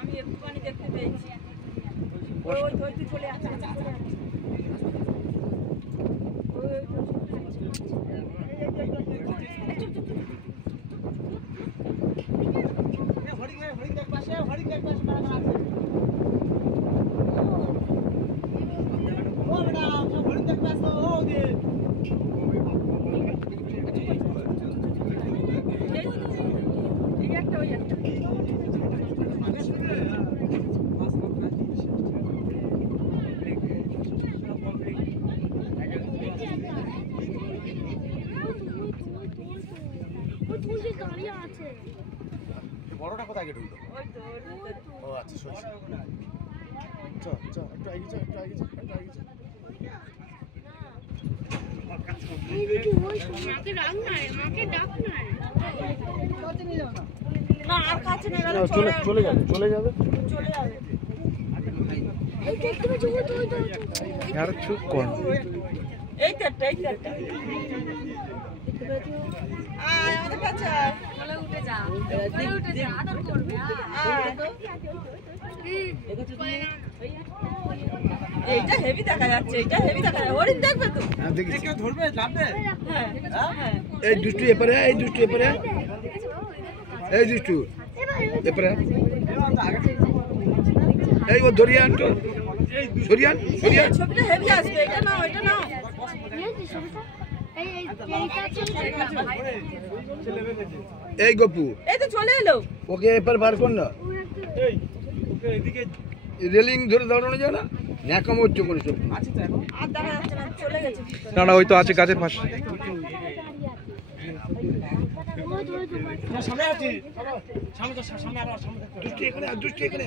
আমি একটুখানি দেখতে পেয়েছি চলে আসছে বড়টা কোথায় গিয়ে ঢুকলো? ও আচ্ছা সরি চল চল একটু আগে চল একটু আগে চল একটু আগে চল চলে যাবে চলে যাবে আর চুপ কর এই কাটটা আমাদের কাছে চলে উঠে যা আদর করবে এইটা হেভি দেখা যাচ্ছে হরিণ দেখবে তো কেউ ধরবে যাবে হ্যাঁ এই দুষ্টু এপারে এই দুষ্টু এপারে এই ও ধরিয়ান তো সরিয়ান ছবিটা হেভি আসবে এটা নাও এই গপু এই তো চলে এলো ওকে এপার বার কর না রেলিং ধরে দাঁড়ানো যায় না ন্যাকাম হচ্ছে কোনো সব আর দেখা যাচ্ছে না চলে গেছে না ওই তো আছে গাছের পাশে দুষ্টি এখানে